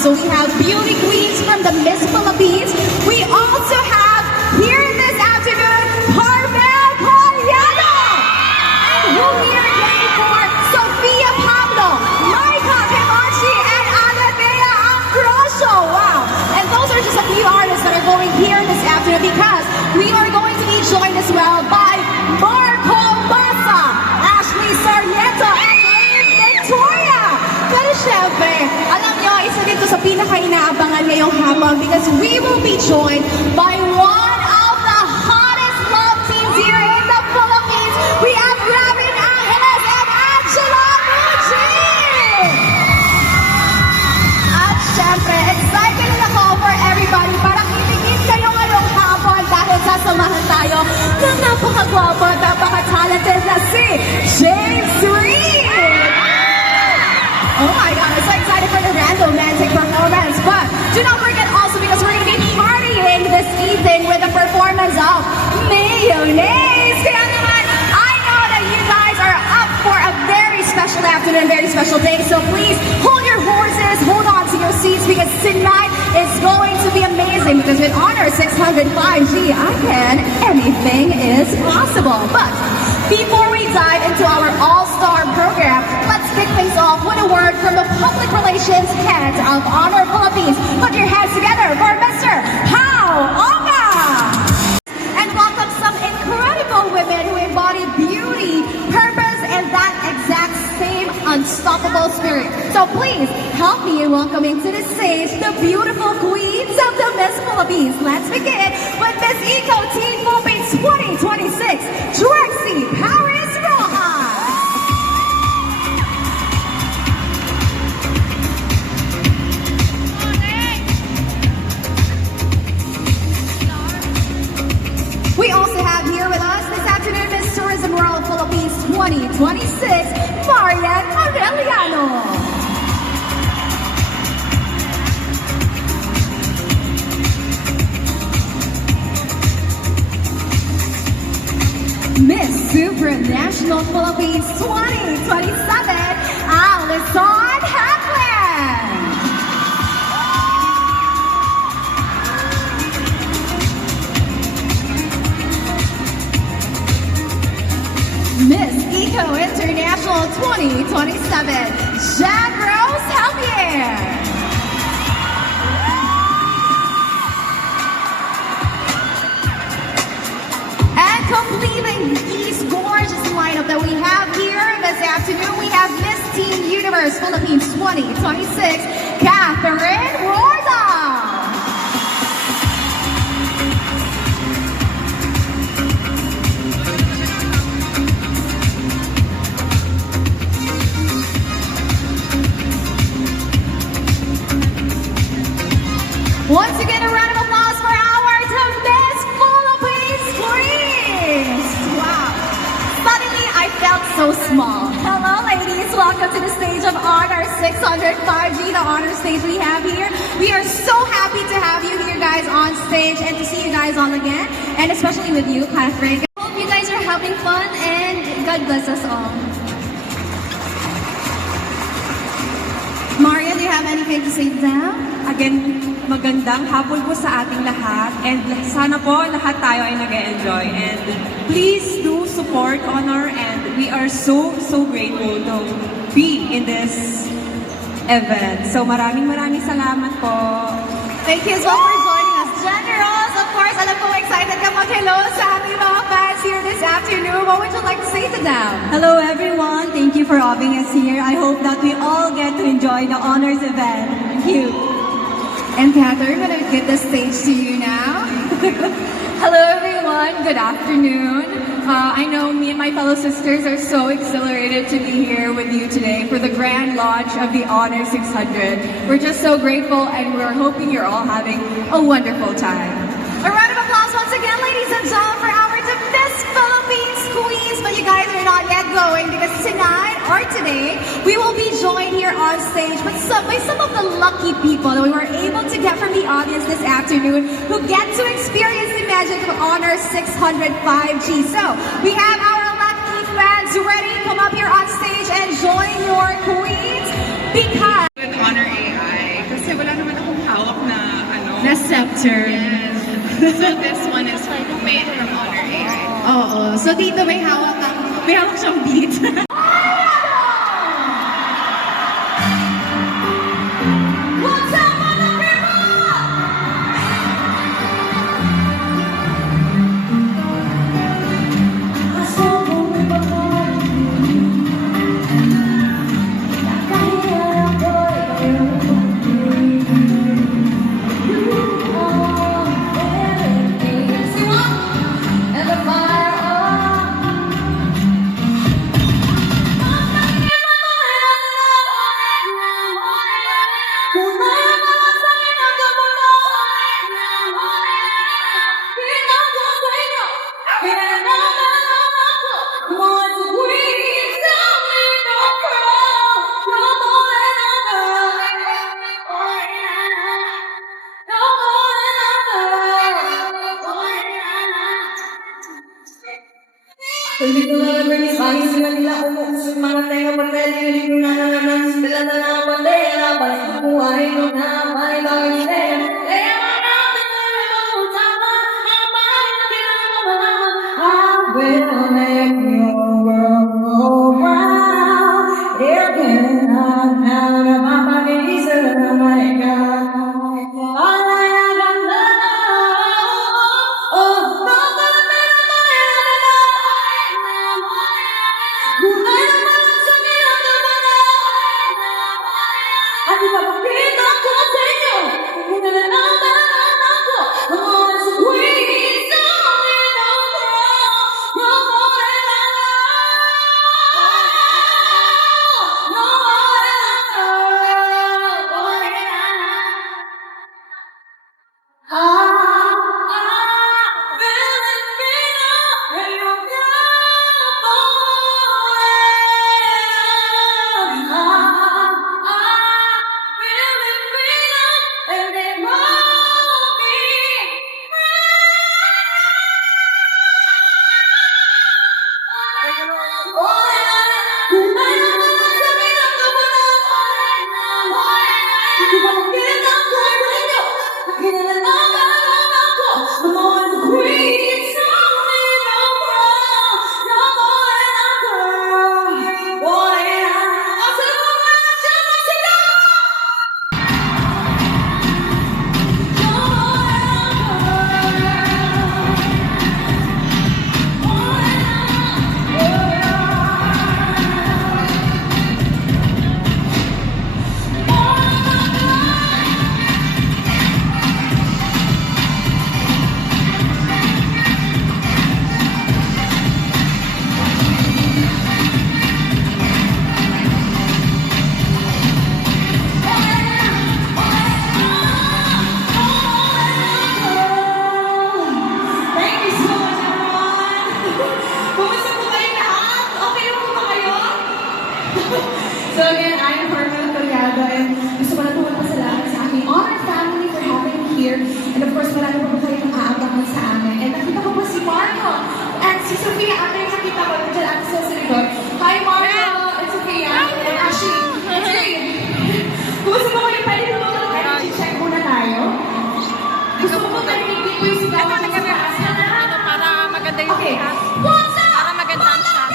So we have beauty queens from the Miss Philippines. We also have here this afternoon, Carmel Payano! And who here today for Sofia Pablo, Maika Kimachi, and Anatea Ambrosio. Wow! And those are just a few artists that are going here this afternoon because we are going to be joined as well by Marco Massa, Ashley Sarmiento, and Eve Victoria. Pero syempre, alam nyo, isa dito sa pinaka-inaabangan ngayong hapon because we will be joined by one of the hottest love teams here in the Philippines. We have Robin Angeles and Angela Mucci! At syempre, excited na ako for everybody para kitigin kayo ngayong hapon dahil sasamahan tayo ng napakagwapo at napaka-talented na si James Reid! Oh my God, I'm so excited for the romantic performance. But do not forget also because we're going to be partying this evening with the performance of Mayonnaise. Kaya naman, I know that you guys are up for a very special afternoon, very special day. So please hold your horses, hold on to your seats because tonight is going to be amazing. Because with Honor 605G, anything is possible. But before we dive into our all-star program, let's kick things off with a word from the public relations head of Honor Philippines. Put your hands together for Mr. Pao Onga! And welcome some incredible women who embody beauty, purpose, and that exact same unstoppable spirit. So please help me in welcoming to the stage the beautiful queens of the Miss Philippines. Let's begin with Miss Eco Teen Philippines 2026, Trixie Paris Rojas. We also have here with us this afternoon Miss Tourism World Philippines 2026, Marian Aureliano. Miss Supranational Philippines 2027, Alison Hackland. Miss Eco International 2027, Jan Rose Javier. And completing these gorgeous lineup that we have here this afternoon, we have Miss Teen Universe Philippines 2026, Catherine Roda. Once again, a round of applause for our Miss Philippines Queens! Wow! Suddenly, I felt so small. Hello, ladies. Welcome to the stage of Honor 605G, the honor stage we have here. We are so happy to have you here, guys, on stage and to see you guys all again, and especially with you, Catherine. Hope you guys are having fun, and God bless us all. Maria, do you have anything to say to them? Again, magandang hapon po sa ating lahat and sana po lahat tayo ay nag-enjoy and please do support Honor and we are so grateful to be in this event. So maraming salamat po. Thank you as well for joining us. Generals, of course, alam ko excited ka mag-hello sa ating mga fans here this afternoon. What would you like to say to them? Hello everyone, thank you for having us here. I hope that we all get to enjoy the honors event. Thank you. And Catherine, I'm going to give the stage to you now. Hello everyone, good afternoon. I know me and my fellow sisters are so exhilarated to be here with you today for the grand launch of the Honor 600. We're just so grateful and we're hoping you're all having a wonderful time. A round of applause once again, ladies and gentlemen, for our Miss Philippines Queens. But you guys are not yet going because tonight or today, we will be joined here on stage by some of the lucky people that we were able to get from the audience this afternoon who get to experience the magic of Honor 605G. So, we have our lucky fans ready. Come up here on stage and join your queens because with Honor AI kasi wala siyang beat. What's up, mga people? Hindi ko na naman isang sila nila umuusap mga tenga pagdali hindi ko na naman sila na naman dela balik ko buhay no na may bagay sila kaya manapin na rin ang tama habang pinagawa I will make your world go round again I'm out of my body so I'm like all I have love oh Aku bakal pindah ke Tokyo. Mungkin ada aku. Oh, sweet something So again, I'm Carmen Collado and gusto ko na po magpasalamat sa aking honor family for having me here. And of course, marami pa po kayong aabangan sa amin. And nakita ko po si Marco and si Sofia. Ate yung nakita ko, nandiyan ate sa likod. Hi Marco and Sofia and Ashley. Kumusta po kayo? Pwede po tayo check muna tayo. Gusto ko po tayo hindi po yung sigaw sa taas. Para maganda yung Okay. What's up? Para maganda ang shot.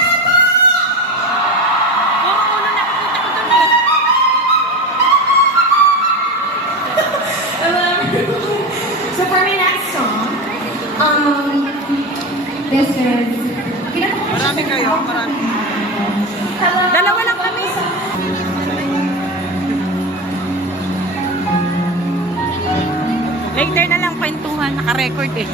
So for my next song, this is, Marami kayo, marami. Hello. Dalawa lang kami. Later na lang kwentuhan, naka-record eh.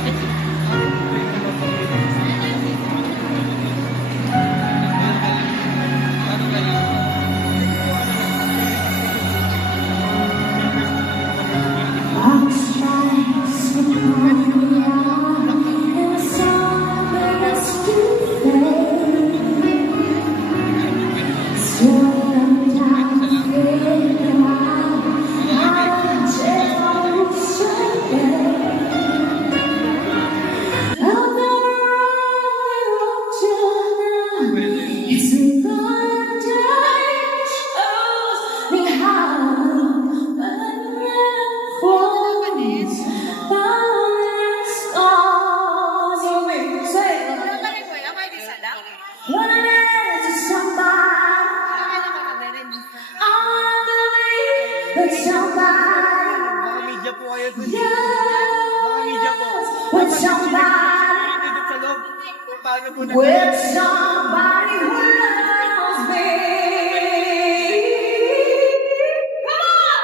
somebody, Mga media po kayo dun. yes, Mga media po. with somebody, Dito sa loob. Paano po na? with somebody who loves me. Come on!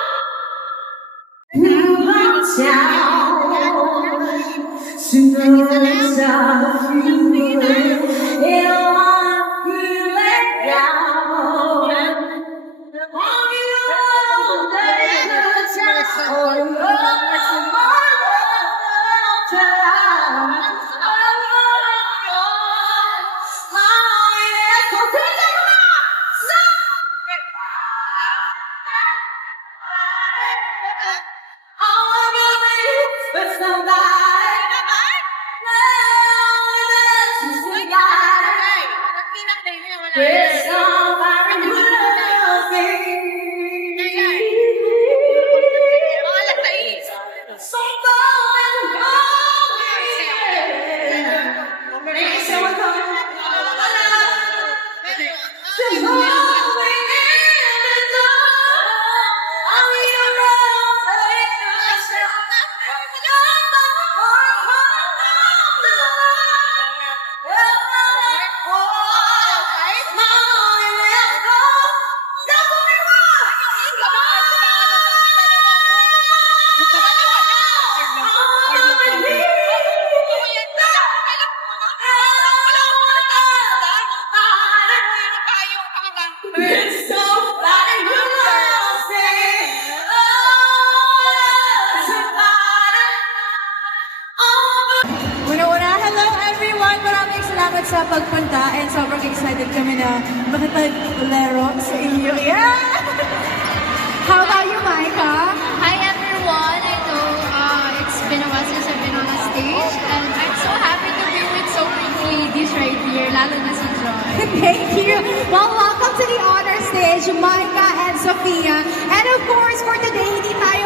There's somebody who loves me. Una-una, hello everyone! Maraming salamat sa pagpunta and sobrang excited kami na makipaglaro sa inyo. Yeah! How about you, Micah? Hi everyone! I know it's been a while since I've been on a stage and I'm so happy to be with so pretty ladies right here, lalo na si Joy. Thank you. Well, welcome to the honor stage, Micah and Sophia. And of course, for today, hindi tayo